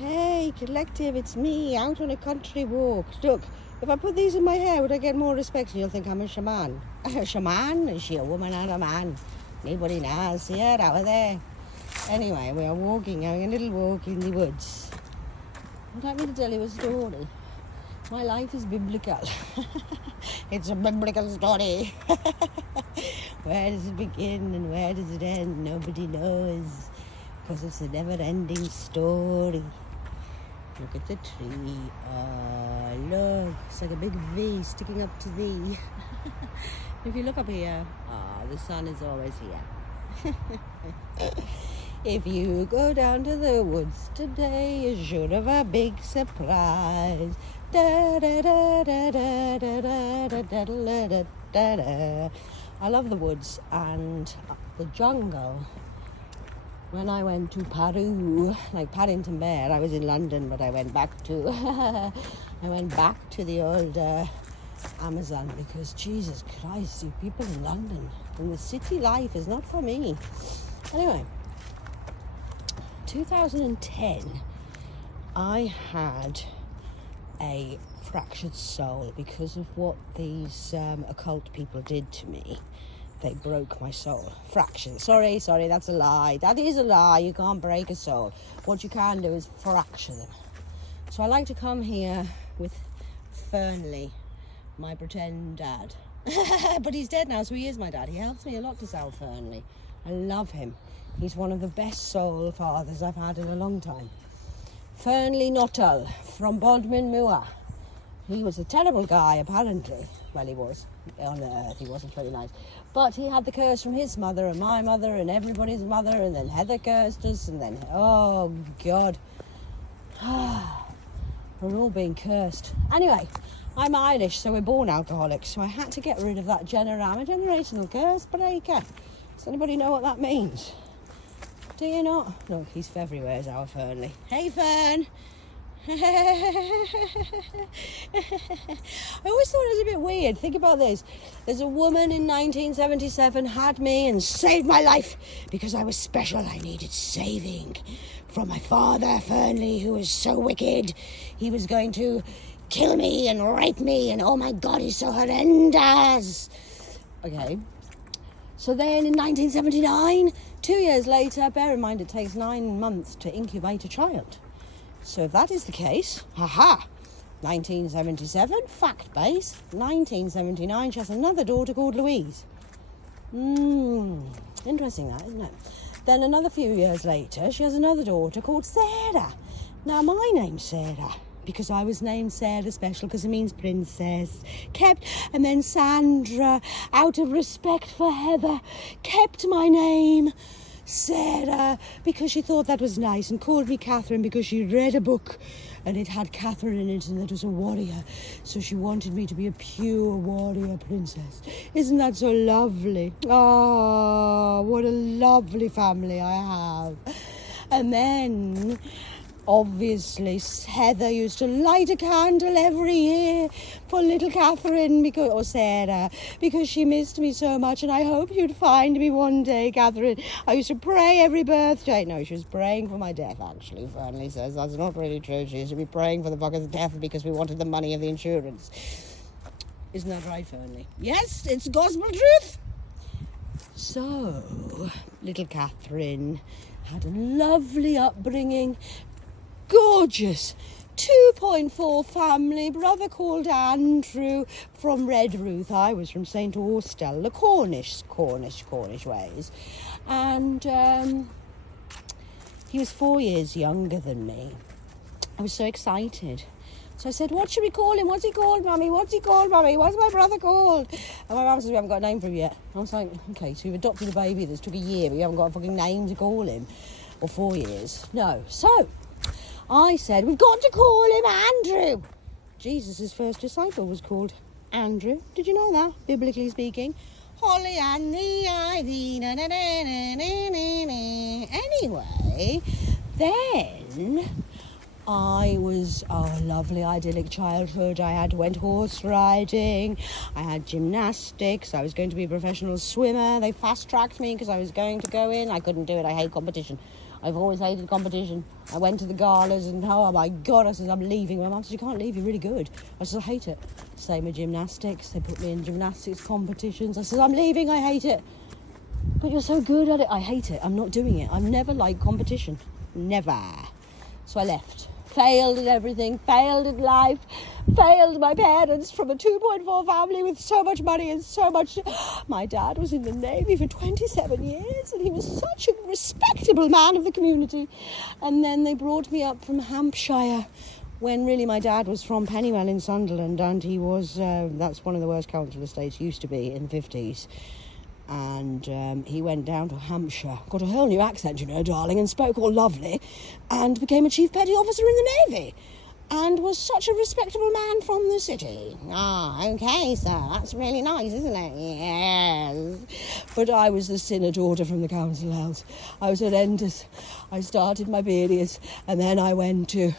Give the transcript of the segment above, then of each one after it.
Hey, collective, it's me, out on a country walk. Look, if I put these in my hair, would I get more respect? You'll think I'm a shaman. A shaman? Is she a woman or a man? Nobody knows. See her out there. Anyway, we are walking, having a little walk in the woods. I'd like me to tell you a story. My life is biblical. It's a biblical story. Where does it begin and where does it end? Nobody knows. Because it's a never-ending story. Look at the tree. Oh, look. It's like a big V sticking up to thee. If you look up here, the sun is always here. If you go down to the woods today, you're sure of a big surprise. Da, da, da, da, da, da, da, da, da, da, da, da. I love the woods and the jungle. When I went to Peru, like Paddington Bear, I was in London, but I went back to the old Amazon because Jesus Christ, you people in London and the city life is not for me. Anyway, 2010, I had a fractured soul because of what these occult people did to me. They broke my soul. Fraction. Sorry, that's a lie. That is a lie. You can't break a soul. What you can do is fracture them. So I like to come here with Fernley, my pretend dad. But he's dead now, so he is my dad. He helps me a lot to sell Fernley. I love him. He's one of the best soul fathers I've had in a long time. Fernley Nuttall from Bodmin Moor. He was a terrible guy, apparently. Well, he was. On earth, he wasn't very nice. But he had the curse from his mother and my mother and everybody's mother, and then Heather cursed us, and then, oh, God. We're all being cursed. Anyway, I'm Irish, so we're born alcoholics, so I had to get rid of that generational curse breaker. Does anybody know what that means? Do you not? Look, he's everywhere, is our Fernley. Hey, Fern! I always thought it was a bit weird. Think about this. There's a woman in 1977 had me and saved my life because I was special. I needed saving from my father, Fernley, who was so wicked. He was going to kill me and rape me, and oh my God, he's so horrendous. Okay. So then in 1979, 2 years later, bear in mind it takes 9 months to incubate a child. So if that is the case, 1977, fact base, 1979, she has another daughter called Louise. Interesting that, isn't it? Then another few years later, she has another daughter called Sarah. Now my name's Sarah, because I was named Sarah Special, because it means princess. And then Sandra, out of respect for Heather, kept my name Sarah, because she thought that was nice, and called me Catherine because she read a book and it had Catherine in it and it was a warrior, so she wanted me to be a pure warrior princess. Isn't that so lovely? Oh, what a lovely family I have. And then obviously Heather used to light a candle every year for little Catherine, or Sarah, because she missed me so much, and I hope you'd find me one day, Catherine. I used to pray every birthday. No, she was praying for my death, actually. Fernley says that's not really true. She used to be praying for the fucker's death because we wanted the money of the insurance. Isn't that right, Fernley? Yes, it's gospel truth. So, little Catherine had a lovely upbringing. Gorgeous 2.4 family, brother called Andrew from Redruth. I was from St. Austell, the Cornish ways. And he was 4 years younger than me. I was so excited. So I said, what should we call him? What's he called, Mummy? What's my brother called? And my mum says, we haven't got a name for him yet. I was like, okay, so you've adopted a baby that's took a year, but you haven't got a fucking name to call him. Or 4 years. No. So I said, we've got to call him Andrew. Jesus' first disciple was called Andrew. Did you know that, biblically speaking? Holly and the ivy. Anyway, then I was a lovely idyllic childhood. I went horse riding, I had gymnastics, I was going to be a professional swimmer. They fast-tracked me because I was going to go in. I couldn't do it, I hate competition. I've always hated competition. I went to the galas and, oh my God, I said, I'm leaving. My mum said, you can't leave, you're really good. I said, I hate it. Same with gymnastics. They put me in gymnastics competitions. I said, I'm leaving, I hate it. But you're so good at it. I hate it. I'm not doing it. I've never liked competition. Never. So I left. Failed at everything. Failed at life. Failed my parents from a 2.4 family with so much money and so much... My dad was in the Navy for 27 years and he was such a respectable man of the community. And then they brought me up from Hampshire when really my dad was from Pennywell in Sunderland, and he was... that's one of the worst council estates, used to be, in the 50s. And he went down to Hampshire, got a whole new accent, you know, darling, and spoke all lovely, and became a chief petty officer in the Navy, and was such a respectable man from the city. Ah, okay, sir, that's really nice, isn't it? Yes. But I was the sinner daughter from the council house. I was horrendous. I started my periods, and then I went to,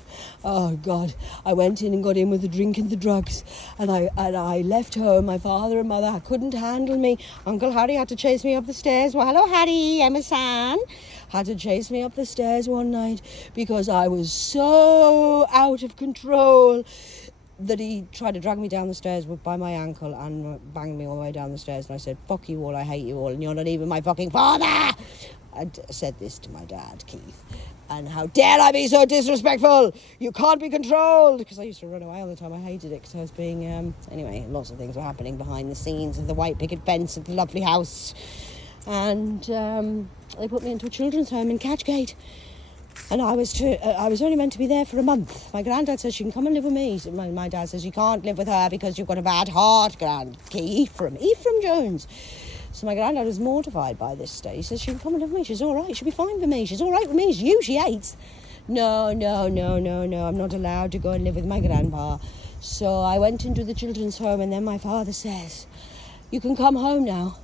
oh God, I went in and got in with the drink and the drugs, and I left home. My father and mother couldn't handle me. Uncle Harry had to chase me up the stairs. Well, hello, Harry, Emma-san. Had to chase me up the stairs one night because I was so out of control that he tried to drag me down the stairs by my ankle and banged me all the way down the stairs. And I said, fuck you all, I hate you all, and you're not even my fucking father. I said this to my dad, Keith. And how dare I be so disrespectful? You can't be controlled. Because I used to run away all the time. I hated it because I was being... anyway, lots of things were happening behind the scenes of the white picket fence of the lovely house. And they put me into a children's home in Catchgate. And I was only meant to be there for a month. My granddad says, she can come and live with me. My dad says, you can't live with her because you've got a bad heart, Ephraim Jones. So my granddad was mortified by this stage. He says, she can come and live with me. She's all right. She'll be fine with me. She's all right with me. It's you she hates. No. I'm not allowed to go and live with my grandpa. So I went into the children's home, and then my father says, you can come home now.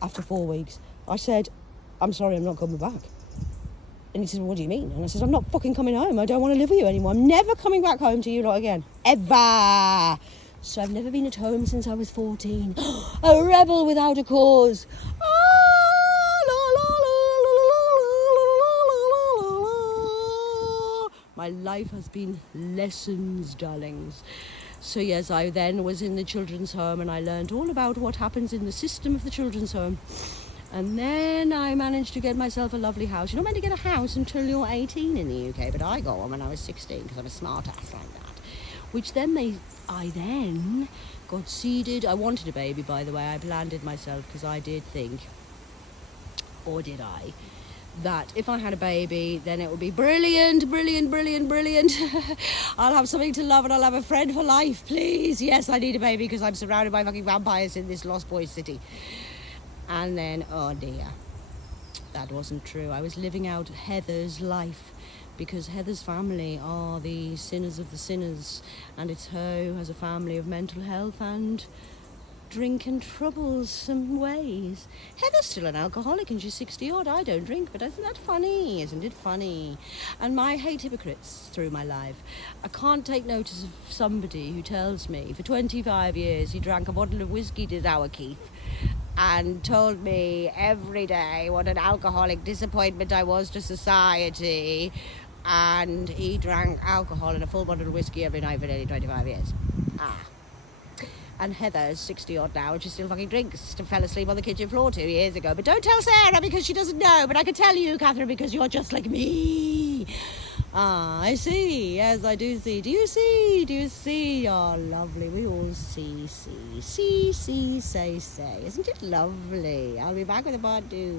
After 4 weeks. I said, I'm sorry, I'm not coming back. And he said, well, what do you mean? And I said, I'm not fucking coming home. I don't want to live with you anymore. I'm never coming back home to you lot again. Ever. So I've never been at home since I was 14. A rebel without a cause. My life has been lessons, darlings. So yes, I then was in the children's home, and I learned all about what happens in the system of the children's home. And then I managed to get myself a lovely house. You're not meant to get a house until you're 18 in the UK, but I got one when I was 16 because I'm a smart ass like that. Which then I then got seeded. I wanted a baby, by the way. I planned it myself because I did think, or did I, that if I had a baby, then it would be brilliant. I'll have something to love and I'll have a friend for life, please. Yes, I need a baby because I'm surrounded by fucking vampires in this Lost Boys city. And then, oh dear, that wasn't true. I was living out Heather's life because Heather's family are the sinners of the sinners, and it's her who has a family of mental health and drink and troublesome ways. Heather's still an alcoholic and she's 60 odd. I don't drink, but isn't that funny? Isn't it funny? And I hate hypocrites through my life. I can't take notice of somebody who tells me for 25 years he drank a bottle of whiskey, did our Keith, and told me every day what an alcoholic disappointment I was to society, and he drank alcohol and a full bottle of whiskey every night for nearly 25 years. And Heather's 60 odd now and she still fucking drinks. Fell asleep on the kitchen floor 2 years ago. But don't tell Sarah because she doesn't know. But I can tell you, Catherine, because you're just like me. I see. Yes, I do see. Do you see? Do you see? Oh, lovely. We all see. Say. Isn't it lovely? I'll be back with a part 2.